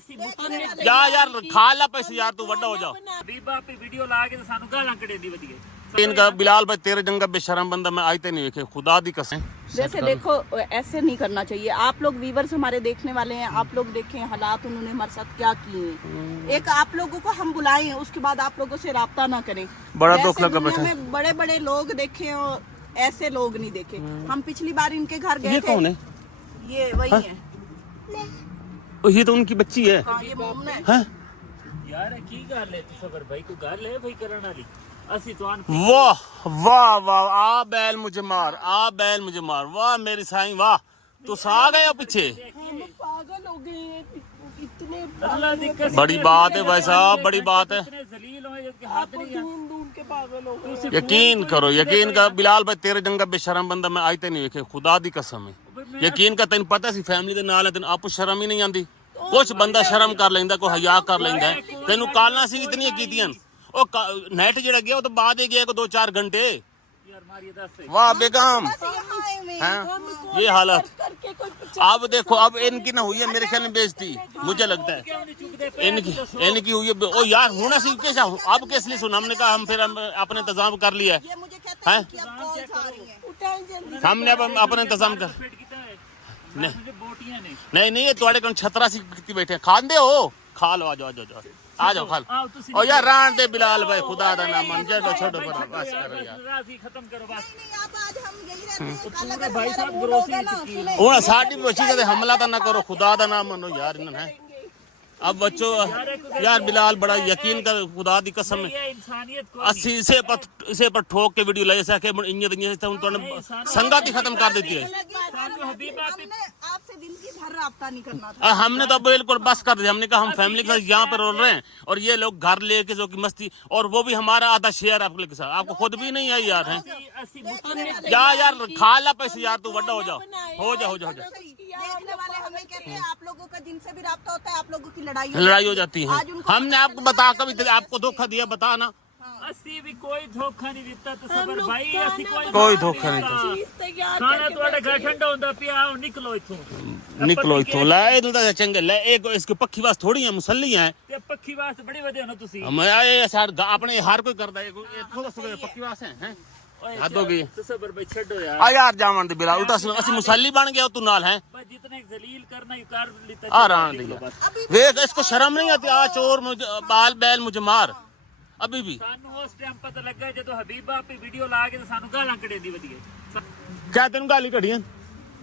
जा यार खा ला पैसे यार, तू वड्डा हो जा। बीबा पे वीडियो ला के सानू गालां कढेंदी वधिए। इनका बिलाल भाई तेरे जंगा बेशरम बंदा मैं आज तक नहीं देखे, खुदा दी कसम। जैसे देखो ऐसे नहीं करना चाहिए। आप लोग व्यूवर्स हमारे देखने वाले हैं, आप लोग देखें हालात उन्होंने हमारे साथ क्या किए हैं। एक आप लोगों को हम बुलाएं, उसके बाद आप लोगों से राब्ता ना करें। बड़ा दुख लगा बैठा। बड़े बड़े लोग देखे और ऐसे लोग नहीं देखे। हम पिछली बार इनके घर गए थे। ये कौन है? ये वही है। ये तो उनकी बच्ची है। हाँ, ये मोमना है। हैं? यार की गल है सबर भाई, को गल है भाई करन वाली। असि तो वाह वाह वाह, आ बैल मुझे मार, आ बैल मुझे मार, वाह मेरी साईं वाह। तू आ गए पीछे, हम पागल हो गए हैं इतने। अल्लाह दी कसम, बड़ी बात है भाई साहब, बड़ी बात है। इतने जलील हो जबकि हाथ नहीं ढूंढ के पागल हो गए। यकीन करो, यकीन कर बिलाल भाई तेरे जंगा बेशरम बंदा मैं आज तक नहीं देखे, खुदा दी कसम है। यकीन कर, तेन पता सी फैमिली दे नाल है, तेन आपू शर्म ही नहीं आंदी। कुछ बंदा शर्म कर लेंदा, कोई हया कर लेंदा है। तेनू कालना सी इतनी कीतियां। ओ नेट जेड़ा गया वो तो बाद ही गया को 2-4 घंटे। यार मारिए दस वाह बेगम, हैं? ये हालत। करके कोई अब देखो, अब इनकी ना हुई है मेरे ख्याल में बेइज्जती, मुझे लगता है इनकी हुई है। ओ यार होना सी कैसा, अब किस लिए सुना? हमने कहा हम फिर अपने इंतजाम कर लिया है। ये मुझे कहते हैं कि अब कॉल्स आ रही हैं। उठाएं जल्दी। हमने अब अपने इंतजाम कर नहीं मुझे बोटियां नहीं। नहीं नहीं, ये तुम्हारे कौन छतरा सी कितनी बैठे हैं। खान दे हो, खा लो, आ जाओ आ जाओ खा लो। ओ यार रान दे बिलाल भाई, खुदा दा नाम मन जड़ो छोड़ो पर बस करो यार। राजी खत्म करो बस। नहीं, अब आज हम यही रहते हैं। कल अगर भाई हमारा साहब मूड ग्रोसरी होगा ना, की। सुने, ओ साडी बच्ची से हमला तो ना करो, खुदा दा नाम मनो यार इन्होंने है। अब बच्चों यार बिलाल बड़ा यकीन कर, खुदा दी कसम है। ये इंसानियत को अस्सी इसे पर ठोक के वीडियो लाई सके इंज तो संगत ही खत्म कर देती है। हमने आपसे दिन की भर राब्ता नहीं करना था। हमने तो बिल्कुल बस कर दिया। हमने कहा हम फैमिली के साथ यहाँ पे रोल रहे हैं और ये लोग घर लेके जो की मस्ती, और वो भी हमारा आधा शेयर आपके के साथ, आपको खुद भी नहीं आई यार है। जा यार खा ला पैसे यार, तू वड्डा हो जा हो जा। देखने वाले हमें कहते हैं आप लोगों का जिनसे भी राब्ता होता है आप लोगों की लड़ाई हो जाती है। हमने आपको बता कभी आपको धोखा दिया? बता ना। असि भी कोई धोखा नहीं दिता तो सबर भाई, असि कोई धोखा नहीं खाना ਤੁਹਾਡੇ ਘਰ ਠੰਡਾ ਹੁੰਦਾ ਪਿਆ, ਆਓ ਨਿਕਲੋ ਇੱਥੋਂ। निकलो इथों ला इधर चंगे ले। एक इसके पक्की वास थोड़ी है, मुसल्ली है। ਤੇ ਪੱਖੀ ਵਾਸਤੇ ਬੜੀ ਵਧੀਆ ਨਾ ਤੁਸੀਂ। हम ये सार अपने हर कोई करदा है, थोड़ा पक्की वास है हैं। हद हो गई। तो सबर भाई छੱਡੋ यार। आ यार जावन दे बिलाल उल्टा असि मुसल्ली बन गया तू नाल है। बस जितने जलील करना ही कर लेता। आ रहा है देख, इसको शर्म नहीं आती। आ चोर मुझे बाल बैल मुझे मार। अभी भी ਸਾਨੂੰ ਉਸ ਟਾਈਮ ਪਤਾ ਲੱਗਾ ਜਦੋਂ ਹਬੀਬਾ पे वीडियो ला के ਸਾਨੂੰ ਗਾਲਾਂ ਕੱਢੇਂਦੀ ਵਧੀਆ। क्या तेन गाली कढ़ियां?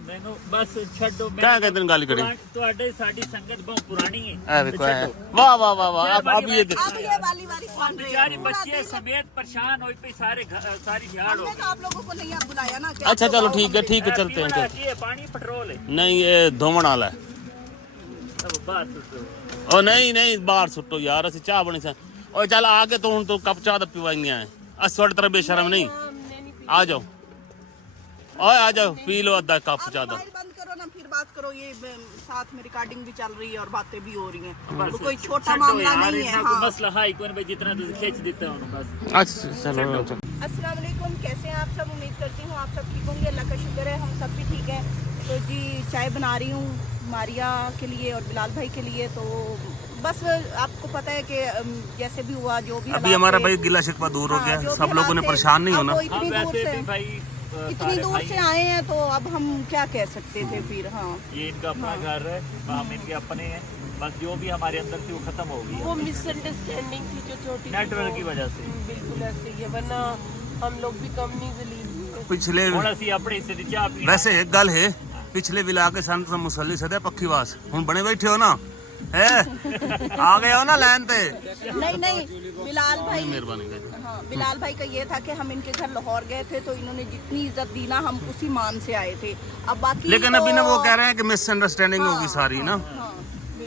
ਮੈਨੂੰ ਬਸ ਛੱਡੋ। क्या कहते तेन गाली कढ़ी? ਤੁਹਾਡੇ ਸਾਡੀ संगत बहुत पुरानी है। ए देखो वाह वाह वाह वाह। अब ये देख, अब ये वाली बारी सुन रहे बेचारी हैं। बच्चे समेत परेशान हो पे सारे सारी झाड़ हो हमने तो आप लोगों को नहीं बुलाया ना। अच्छा चलो ठीक है चलते हैं। ये पानी पेट्रोल है। नहीं ये धोवन वाला है। अब बात सुनो। ओ नहीं बाहर सुट्टो यार, असि चाह बनी सा। ओ चल आगे तो हूं तो कप चाह दा पिवाइंदियां है। अस थोड़ी तरह बेशरम नहीं। आ जाओ ओए आ जाओ, पी लो अद्धा कप चाह दा। मोबाइल बंद करो ना, फिर बात करो। ये साथ में रिकॉर्डिंग भी चल रही है और बातें भी हो रही हैं। तो कोई छोटा मामला नहीं है। हाँ। मसला है कोई भाई, जितना तुझे खींच देता हूं बस। अच्छा चलो अस्सलाम वालेकुम, कैसे हैं आप सब? उम्मीद करती हूँ आप सब ठीक होंगे। अल्लाह का शुक्र है हम सब भी ठीक है। तो जी चाय बना रही हूँ मारिया के लिए और बिलाल भाई के लिए। तो बस आपको पता है कि जैसे भी हुआ जो भी अभी हमारा भाई गिला शिकवा दूर हो गया। सब लोगों ने परेशान नहीं होना। इतनी दूर से आए हैं तो अब हम क्या कह सकते थे फिर। हाँ ये इनका अपना घर है, हम इनके अपने हैं। बस जो भी हमारे अंदर थी वो खत्म हो गई। वो मिसअंडरस्टैंडिंग थी जो छोटी नेटवर्क की वजह से। बिल्कुल ऐसे ही है, वरना हम लोग भी कम नहीं जलील। पिछले ਹੁਣ ਅਸੀਂ ਆਪਣੇ ਹਿੱਸੇ ਦੀ ਚਾਹ ਪੀ वैसे एक गल है, पिछले विला के सन तो मुसल्ली सदे पक्की वास हुन बने बैठे हो ना है। आ गए हो ना लाइन पे। नहीं बिलाल भाई, मेहरबानी हाँ बिलाल भाई का ये था कि हम इनके घर लाहौर गए थे तो इन्होंने जितनी इज्जत दी ना हम उसी मान से आए थे। अब बाकी लेकिन तो, अभी ना वो कह रहे हैं कि मिसअंडरस्टैंडिंग होगी सारी ना।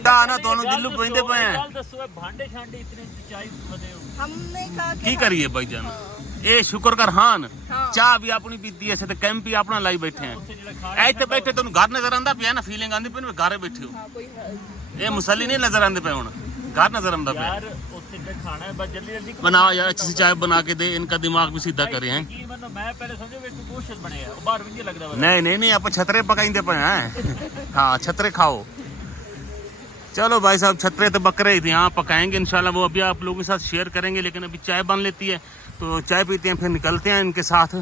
दा ना दोनों दिल्लू पहुंचते पे हैं। ਗੱਲ ਦੱਸੋ ਭਾਂਡੇ ਛਾਂਡੇ ਇਤਨੇ ਚਾਈ ਵਧੇ ਹੋ। हमने कहा की कि करिए भाईजान, ए शुक्र कर हान हाँ। चाह भी अपनी पीती है, कैंप भी अपना लाई बैठे हैं। ऐसे बैठे तुम घर नजर आंदा पिया ना, फीलिंग आंदी पे घर बैठे हो। हाँ, कोई ये मुसल्ली नहीं नजर आंदे पे हुन घर नजर आंदा पे। यार ਉੱਥੇ ਜਿਹੜਾ ਖਾਣਾ ਹੈ बस जल्दी जल्दी बनाओ यार, अच्छी सी चाय बना के दे, इनका दिमाग भी सीधा करे हैं। ਕੀ ਮੈਨੂੰ ਮੈਂ ਪਹਿਲੇ ਸਮਝਿਆ ਵੀ ਤੂੰ ਗੋਸ਼ਤ ਬਣਿਆ ਉਹ ਬਾਹਰ ਵੀ ਲੱਗਦਾ ਵਾ। नहीं आप छतरे पकाइंदे पे हैं। हाँ छतरे खाओ। चलो भाई साहब, छतरे तो बकरे ही थे, यहाँ पकाएंगे इंशाल्लाह, वो अभी आप लोगों के साथ शेयर करेंगे। लेकिन अभी चाय बन लेती है तो चाय पीते हैं, फिर निकलते हैं इनके साथ।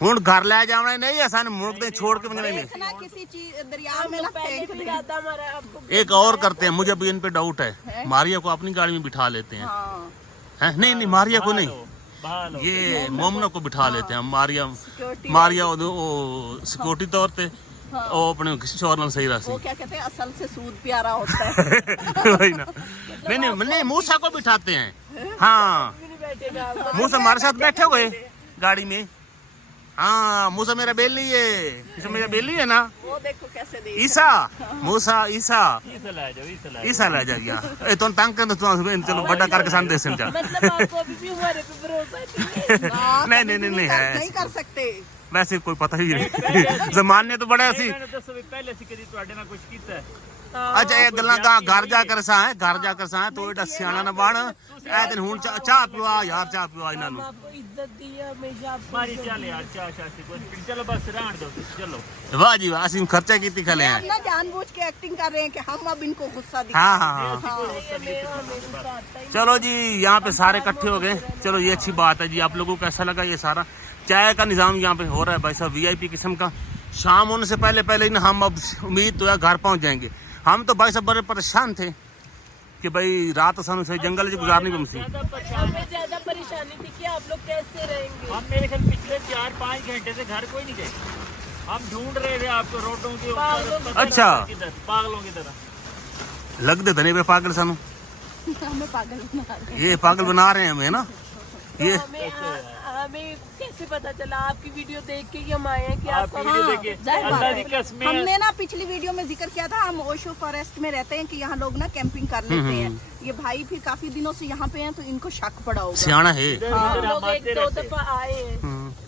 हूँ घर ले जाना नहीं ऐसा मुड़ते छोड़ के नहीं। देखना किसी चीज दरिया में ना फेंक दे। एक और करते हैं, मुझे अभी इन पे डाउट है, मारिया को अपनी गाड़ी में बिठा लेते हैं। हाँ। हैं? नहीं मारिया को नहीं, बहाल हो। ये मोमना को बिठा लेते हैं। मारिया वो सिक्योरिटी तौर पे वो अपने किसी और नाल सही रहा। वो क्या कहते हैं, असल से सूद प्यारा होता है। वही ना। नहीं मूसा को बिठाते हैं। हाँ मूसा हमारे साथ बैठे हुए गाड़ी में। हाँ मूसा मेरा बेली है, इसे मेरा बेली है ना। वो देखो कैसे देख ईसा मूसा ईसा ईसा ला जाइए। ए तो तंग कर चलो बड़ा करके संदेश समझा। मतलब आपको अभी भी हमारे पे भरोसा नहीं है? नहीं है, नहीं कर सकते। वैसे कोई पता ही नहीं। जमाने तो बड़े सी पहले से कदी ਤੁਹਾਡੇ ਨਾਲ ਕੁਝ ਕੀਤਾ ਹੈ? अच्छा ये गल्लां घर जाकर सा है, घर जाकर सा है तो एडा सियाना ना बन। ए दिन हुन चाह पिवा यार, चाह पिवा इन्हां नु। आपको इज्जत दी है हमेशा आपको। मारी चल यार चाह से कोई चलो बस रहन दो चलो। वाह जी वाह, ਅਸੀਂ खर्चा कीती खले हैं। हम ना जानबूझ के एक्टिंग कर रहे हैं कि हम अब इनको गुस्सा हाँ दिखाएं। हाँ चलो जी, यहाँ पे सारे इकट्ठे हो गए। चलो ये अच्छी बात है जी। आप लोगों को कैसा लगा ये सारा चाय का निज़ाम यहाँ पे हो रहा है भाई साहब, वीआईपी किस्म का। शाम होने से पहले पहले ही हम अब उम्मीद तो है घर पहुँच जाएंगे। हम तो भाई साहब बड़े परेशान थे कि भाई रात सानू से जंगल में गुजारनी पड़ी। हमें ज्यादा परेशानी थी कि आप लोग कैसे रहेंगे। हम मेरे ख्याल पिछले 4-5 घंटे से घर कोई नहीं गए। हम ढूंढ रहे थे आपको रोडों के ऊपर। अच्छा। पागलों की तरह लग दे धने पे पागल सानू, हमें पागल बना रहे हैं। ये पागल बना रहे हैं हमें ना। ये हमें कैसे पता चला? आपकी वीडियो देख के ही हम आए हैं कि आपकी आपका वीडियो देखिए। जाहिर बात अल्लाह है। की कसम हमने ना पिछली वीडियो में जिक्र किया था, हम ओशो फॉरेस्ट में रहते हैं कि यहाँ लोग ना कैंपिंग कर लेते हैं। ये भाई फिर काफी दिनों से यहाँ पे हैं तो इनको शक पड़ा होगा। सियाना है। हम लोग 1-2 दफा आए हैं।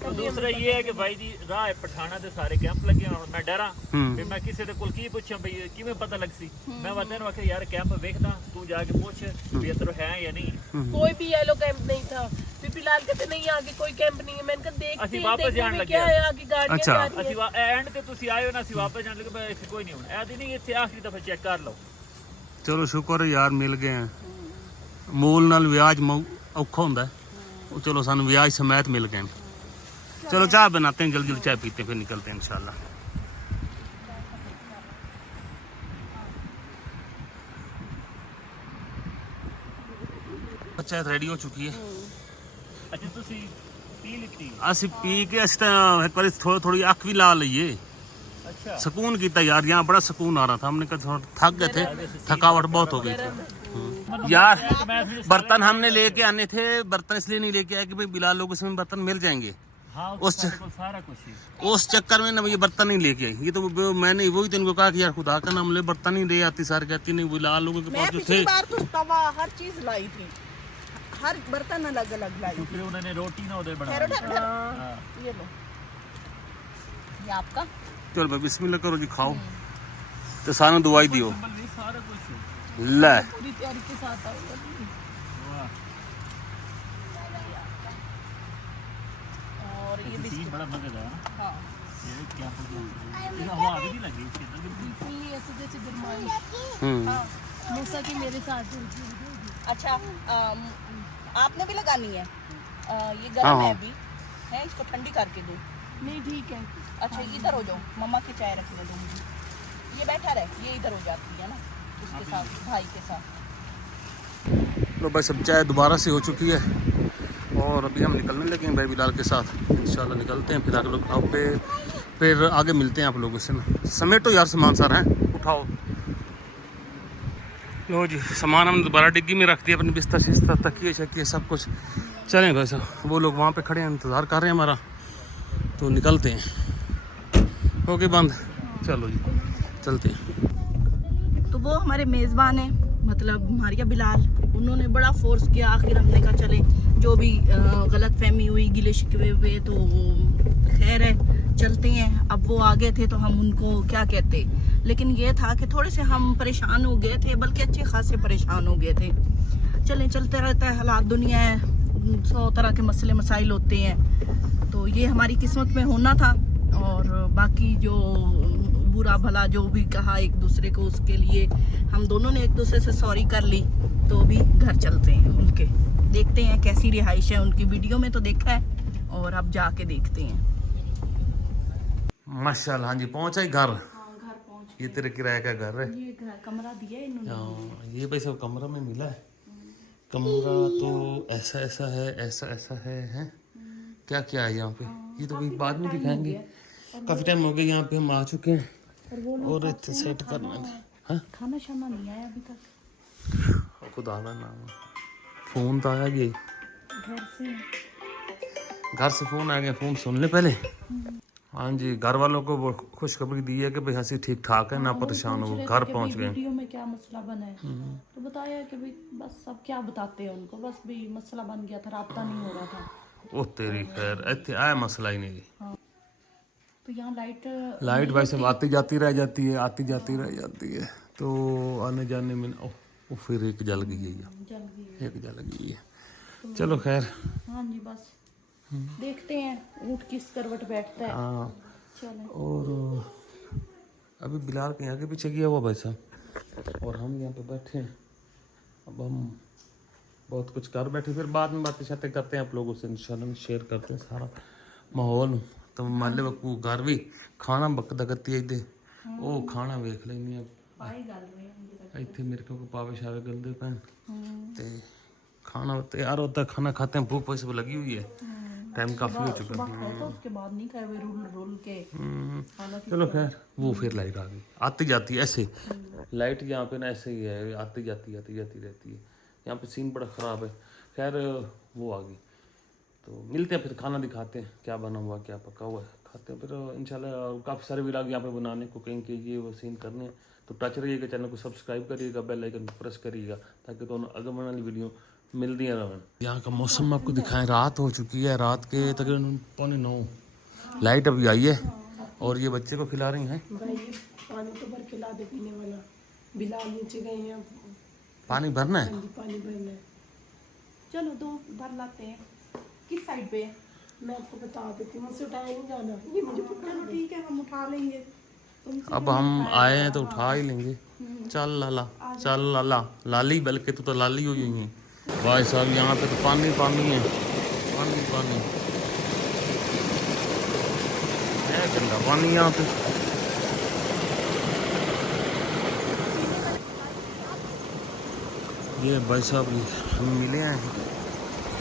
तो दूसरा ये है कि भाई जी राह पठाना दे सारे कैंप लगे और मैं डरा फिर मैं किसी दे कोल की पूछा भाई किवें पता लग सी। मैं वतन वाके यार कैंप देखदा तू जाके पूछ भी इधर है या नहीं। कोई भी येलो कैंप नहीं था। फिर फिलहाल कहते नहीं आगे कोई कैंप नहीं है। मैंने कहा ਅਸੀਂ देखते वापस जाਣ हैं ਲੱਗੇ क्या है आगे गाड़ियां अच्छा। जा रही हैं। ਅਸੀਂ ਐਂਡ ਤੇ ਤੁਸੀਂ ਆਏ ਹੋ ਨਾ ਅਸੀਂ ਵਾਪਸ ਜਾਣ ਲੱਗੇ ਪਰ ਇੱਥੇ ਕੋਈ ਨਹੀਂ ਹੋਣਾ ਐਦੀ ਨਹੀਂ ਇੱਥੇ ਆਖਰੀ ਦਫਾ ਚੈੱਕ ਕਰ ਲਓ। चलो शुक्र है यार मिल गए हैं। मूल नाल ब्याज औखा होंदा है, वो चलो सानू ब्याज समेत मिल गए हैं। चलो चाय बनाते हैं, जल्दी जल्दी चाय पीते हैं, फिर निकलते हैं इंशाल्लाह। चाय रेडी हो चुकी है। ਅੱਛਾ ਤੁਸੀਂ ਪੀ ਲਿੱਤੀ? ਅਸੀਂ पी के अस एक बार थोड़ी अख भी ला लीए। अच्छा सुकून किया यार, यहाँ बड़ा सुकून आ रहा था। हमने कहा थोड़ा थक गए थे, थकावट बहुत हो गई थी यार। बर्तन हमने लेके आने थे, बर्तन इसलिए नहीं लेके आए कि भाई बिलाल लोग इसमें बर्तन मिल जाएंगे। हाँ उस सारा कुछ ही उस चक्कर में ना ये बर्तन नहीं लेके आई। ये तो मैंने वही तो इनको कहा कि यार खुदा का नाम ले, बर्तन ही ले आती। सारे कहती नहीं बिलाल लोगों के मैं पास जो पिछली थे। बार तो तवा हर चीज लाई थी, हर बर्तन अलग अलग लाई थी। फिर उन्होंने रोटी ना उधर बना खैर उधर ये लो, ये आपका। चल भाई बिस्मिल्लाह करो जी, खाओ तो सानू दवाई दियो। सारा कुछ ले पूरी तैयारी के साथ आऊंगा। और ये सीन बड़ा मजेदार है। हाँ ये क्या ये हवा भी नहीं लगी इसके अंदर बिल्कुल। बिल्कुल नहीं ऐसे जैसे गरमाई। हाँ मूसा की मेरे साथ चलती है। अच्छा, आपने भी लगानी है। ये हाँ, गर्म हाँ। है अभी, है इसको ठंडी करके दो। नहीं ठीक है। अच्छा इधर हो जाओ, मम्मा की चाय रखने दो मुझे। ये बैठा रहे, ये इधर हो जाती है ना इसके साथ, भाई के साथ। लो भाई सब चाय दोबारा से हो चुकी है और अभी हम निकलने लगे हैं भाई बिलाल के साथ। इंशाल्लाह निकलते हैं, फिर आगे लोग आप पे फिर आगे मिलते हैं आप लोगों से ना। समेटो यार सामान सारा है, उठाओ। लो जी सामान हमने दोबारा डिग्गी में रख दिया, अपने बिस्तर शिस्तर तकिए शकिए सब कुछ। चलें भाई साहब, वो लोग वहाँ पे खड़े हैं, इंतज़ार कर रहे हैं हमारा, तो निकलते हैं। ओके बंद, चलो जी चलते हैं। तो वो हमारे मेज़बान हैं, मतलब मारिया बिलाल, उन्होंने बड़ा फोर्स किया। आखिर हमने कहा चले, जो भी गलत फहमी हुई, गिले शिकवे हुए तो खैर है चलते हैं। अब वो आ गए थे तो हम उनको क्या कहते, लेकिन ये था कि थोड़े से हम परेशान हो गए थे, बल्कि अच्छे खासे परेशान हो गए थे। चलें, चलते रहता है, हालात दुनिया है, 100 तरह के मसले मसाइल होते हैं। तो ये हमारी किस्मत में होना था और बाकी जो बुरा भला जो भी कहा एक दूसरे को, उसके लिए हम दोनों ने एक दूसरे से सॉरी कर ली। तो अभी घर चलते हैं उनके, देखते हैं कैसी रिहाइश है उनकी। वीडियो में तो देखा है और अब जाके देखते हैं। माशाल्लाह। हाँ जी, पहुंचा ही घर। हाँ, घर पहुंच। ये तेरे किराए का घर है। ये घर कमरा दिया है इन्होंने। हाँ, ये भाई सब कमरा में मिला है। कमरा तो ऐसा ऐसा है, ऐसा ऐसा है? क्या क्या है यहाँ पे? ये तो बाद में दिखाएंगे। काफी टाइम हो गया यहाँ पे हम आ चुके हैं और इतने सेट करना है। हाँ, खाना शाना नहीं आया अभी तक। खुदा का नाम, फोन तो आया ये घर से फोन आ गया। फोन सुन ले पहले। हाँ जी, घर वालों को वो खुशखबरी दी है कि भाई हंसी ठीक ठाक है, ना परेशान हो, घर पहुंच गए। वीडियो में क्या मसला बना है तो बताया कि भाई बस अब क्या बताते हैं उनको, बस भी मसला बन गया था, राब्ता नहीं हो रहा था। ओ तेरी खैर, इतने आया मसला ही नहीं। तो यहाँ लाइट भाई सब आती जाती रह जाती है, आती जाती रह जाती है, तो आने जाने में ओ फिर एक जल गई है, एक जल गई है। चलो खैर। हाँ जी, बस देखते हैं ऊँट किस करवट बैठता है। हाँ, चलो। और अभी बिलाल के आगे पीछे गया हुआ भाई साहब, और हम यहाँ पे बैठे हैं। अब हम बहुत कुछ कर बैठे, फिर बाद में बातें शातें करते हैं आप लोगों से, इंशाल्लाह शेयर करते हैं सारा माहौल। तो मान ले बकू घर भी खाना बकदा करती है, वो खाना वेख लेनी है। इतने मेरे को पावे शावे गलदे पैन ते खाना तैयार होता है, खाना खाते हैं, भूख पैसे लगी हुई है, टाइम काफी हो चुका है। उसके बाद नहीं खाए हुए रोल के। चलो खैर, वो फिर लाइट आ गई, आती जाती है ऐसे। लाइट यहाँ पे ना ऐसे ही है, आती जाती रहती है। यहाँ पे सीन बड़ा ख़राब है। खैर वो आ गई, तो मिलते हैं फिर, खाना दिखाते हैं क्या बना हुआ, क्या पका हुआ है, खाते हैं फिर इंशाल्लाह। काफ़ी सारे व्लॉग यहाँ पे बनाने, कुकिंग के ये वो सीन करने हैं, तो टच रहिएगा, चैनल को सब्सक्राइब करिएगा, बेल आइकन प्रेस करिएगा, ताकि दोनों अगर बनाने वाली वीडियो मिलती है रहें। यहाँ का मौसम आपको दिखाएं, रात हो चुकी है, रात के तकरीबन 8:45 लाइट अभी आई है, और ये बच्चे को खिला रही हैं भाई। पानी तो भर के ला दे पीने वाला। बिलाल नीचे गए हैं, पानी भरना है। पानी भरना है। चलो दो भर लाते हैं। किस साइड पे है? मैं आपको बता देती हूँ, मुझसे उठाया नहीं जाना, ये मुझे पता चलो ठीक है, हम उठा लेंगे। अब हम आए हैं तो उठा ही लेंगे। चल लाला, चल लाला, लाली, बल्कि तू तो लाली हुई है भाई साहब। यहाँ पे तो पानी पानी है, पानी है, गंदा पानी यहाँ पे। ये भाई साहब हम मिले हैं,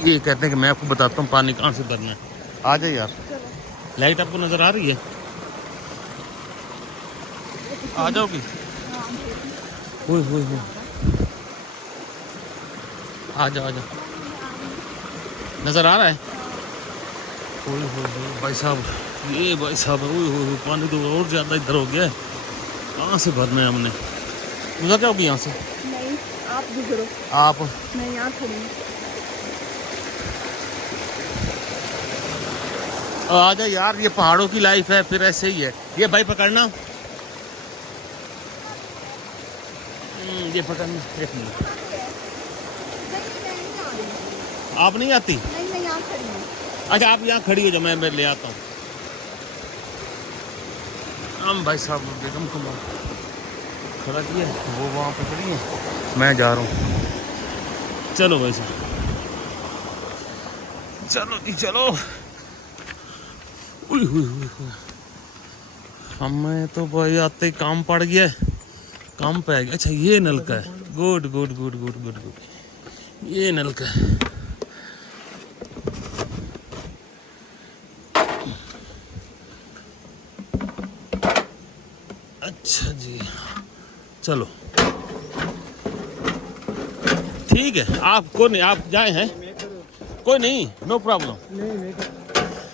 ये कहते हैं कि मैं आपको बताता हूँ पानी कहाँ से भरना है। आ जाए यार, लाइट आपको नजर आ रही है? आ जाओगी? हो आ जाओ नजर आ रहा है? ओए भाई साहब, ये भाई साहब, ओए पानी तो और ज्यादा इधर हो गया है। कहाँ से भरना है हमने? गुजर जाओगी यहाँ से? नहीं, आप गुजरो। आप? मैं यहाँ खड़ी हूँ। आ जाओ यार, ये पहाड़ों की लाइफ है, फिर ऐसे ही है। ये भाई पकड़ना, ये पकड़ना। एक मिनट, आप नहीं आती? नहीं, मैं यहाँ खड़ी हूँ। अच्छा, आप यहाँ खड़ी हो जाओ, मैं ले आता हूँ। हम भाई साहब बेगम को खड़ा किया, वो वहाँ पे खड़ी है, मैं जा रहा हूँ। चलो भाई साहब, चलो जी चलो। हमें तो भाई आते ही काम पड़ गया, काम पे आ गया। अच्छा, ये नलका है, गुड, ये नलका है। अच्छा जी, चलो ठीक है, आप कोई नहीं, आप जाए हैं, कोई नहीं, नो प्रॉब्लम।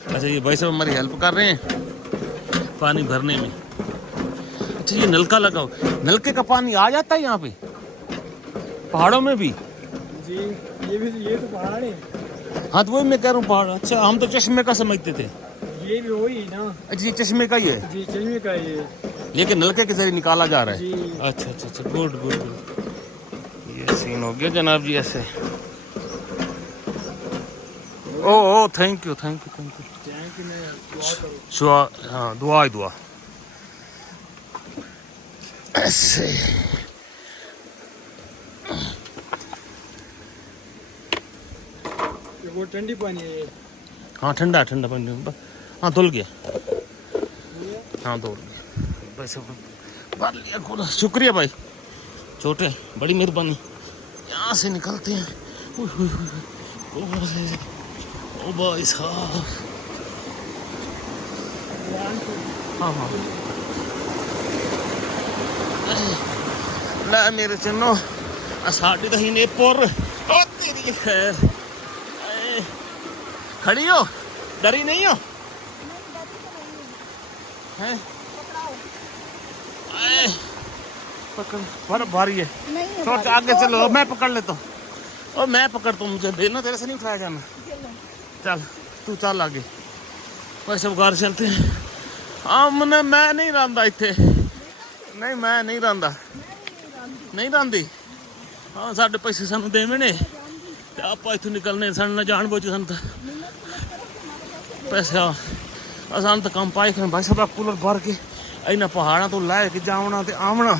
अच्छा, ये भाई साहब हमारी हेल्प कर रहे हैं पानी भरने में। अच्छा, ये नलका लगाओ, नलके का पानी आ जाता है यहाँ पे पहाड़ों में भी? जी, ये तो पहाड़ है। हाँ, तो वही मैं कह रहा हूँ पहाड़। अच्छा, हम तो चश्मे का समझते थे। ये भी वही ना? अच्छा, ये चश्मे का ही है? जी, चश्मे का ये, लेकिन नलके के जरिए निकाला जा रहा है। जी। अच्छा, गुड। ये सीन हो गया जनाब जी ऐसे। ओ थैंक यू। हाँ, दुआ। ऐसे ये वो ठंडी पानी है ये। हाँ ठंडा ठंडा पानी हाँ धुल गया हाँ धुल गया पैसे भर लिया पूरा शुक्रिया भाई छोटे बड़ी मेहरबानी यहाँ से निकलते हैं ओ भाई साहब हाँ हाँ ला मेरे चन्नो साड़ी दही ने पुर ओ तेरी खैर खड़ी हो डरी नहीं हो हैं पकड़ बड़ा भारी है थोड़ा सा आगे चलो मैं पकड़ लेता हूँ और मैं पकड़ता हूँ मुझे देना तेरे से नहीं उठाया जाना चल तू चल आगे वैसे घर चलते हैं हाँ मैं नहीं रहा इतने नहीं मैं नहीं रहा नहीं रही हाँ साढ़े पैसे सानू देवे ने आप इतों निकलने सन ना जान बुझ सन पैसे आसान तो कम पाए भाई साहब कूलर भर के इन्हें पहाड़ा तो लै के जावना ते आवना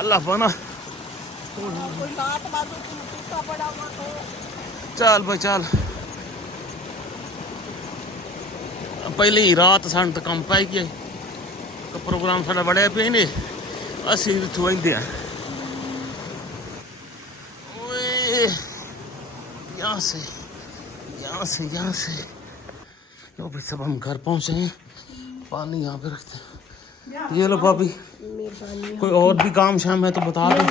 अल्लाह बना चल भाई चल पहले ही रात सन तो कम पाई गए प्रोग्राम साढ़ा बड़े पे ने असी इतों आते हैं यहाँ से लो भाई सब हम घर पहुँचे हैं पानी यहाँ पे रखते हैं ये लो भाभी कोई और भी काम शाम है तो बता दो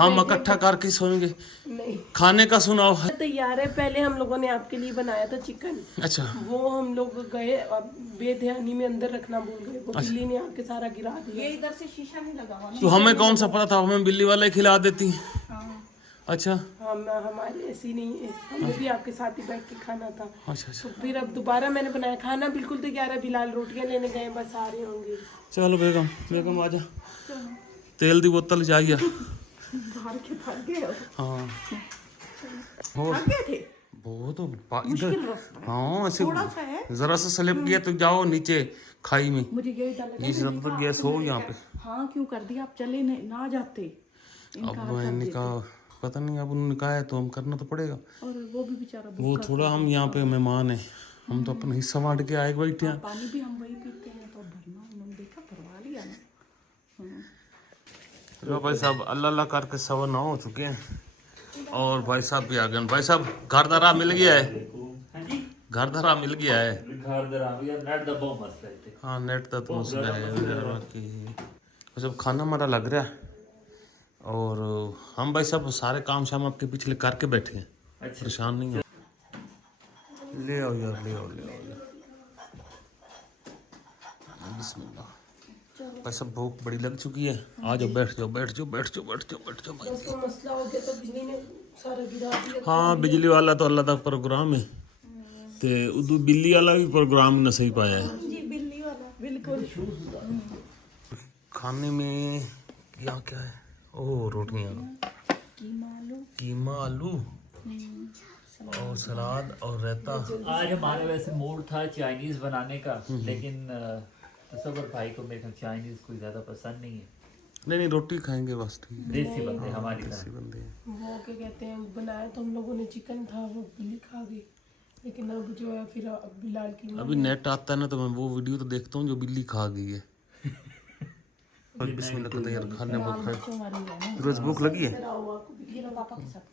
हम इकट्ठा करके सोएंगे खाने का सुनाओ तैयार है। पहले हम लोगों ने आपके लिए बनाया था चिकन अच्छा वो हम लोग गए अब बेध्यानी में अंदर रखना भूल गए वो बिल्ली ने आके सारा गिरा दिया। ये इधर से शीशा नहीं लगा हुआ तो हमें कौन सा पता था हमें बिल्ली वाले खिला देती अच्छा हम हमारी ऐसी नहीं है हमें भी आपके साथ ही बैठ के खाना था। अच्छा अच्छा तो फिर अब दोबारा मैंने बनाया खाना बिल्कुल तैयार है। बिलाल रोटियां लेने गए बस आ रहे होंगे। चलो बेगम बेगम आजा तेल दी बोतल जाइए हाँ और बहुत हाँ ऐसे जरा सा स्लिप गया तो जाओ नीचे खाई में मुझे यही डर लगा ये सब तो गैस हो यहाँ पे हाँ क्यों कर दिया आप चले ना जाते अब मैंने कहा पता नहीं अब उन्होंने कहा है तो हम करना तो पड़ेगा और वो भी बेचारा वो थोड़ा हम यहाँ पे मेहमान है हम तो अपना हिस्सा बांट के आए बैठे हैं पानी भी हम वही पीते हैं तो भरना उन्होंने देखा भरवा लिया ना। तो भाई साहब अल्लाह अल्लाह करके 9:15 हो चुके हैं और भाई साहब भी आ गए भाई साहब घर दरा मिल गया है घर दरा मिल गया है हाँ नेट का तो मसला है सब खाना हमारा लग रहा है और हम भाई साहब सारे काम शाम आपके पिछले करके बैठे हैं परेशान नहीं है ले आओ यार ले आओ बिस्मिल्लाह भाई साहब भूख बड़ी लग चुकी है आ जाओ बैठ जाओ भाई तो मसला हो गया तो बिजली ने सारा गिरा दिया। हाँ बिजली वाला तो अल्लाह तक प्रोग्राम है ते उदू बिल्ली वाला भी प्रोग्राम न सही पाया है जी बिल्ली वाला बिल्कुल। खाने में क्या क्या है ओह रोटियाँ कीमा आलू और सलाद और रायता। आज हमारा वैसे मूड था चाइनीज बनाने का लेकिन तसव्वुर भाई को मेरे चाइनीज कोई ज्यादा पसंद नहीं है। नहीं रोटी खाएंगे बस ठीक है देसी बंदे हमारी देसी बंदे हैं। वो क्या कहते हैं बनाया तो हम लोगों ने चिकन था वो बिल्ली खा गई लेकिन अब जो है फिर अब बिलाल की अभी नेट आता है ना तो मैं वो वीडियो तो देखता हूँ जो बिल्ली खा गई है बिस्मिल्लाह करते यार खाने भूख है रोज भूख लगी है ये लोग पापा के साथ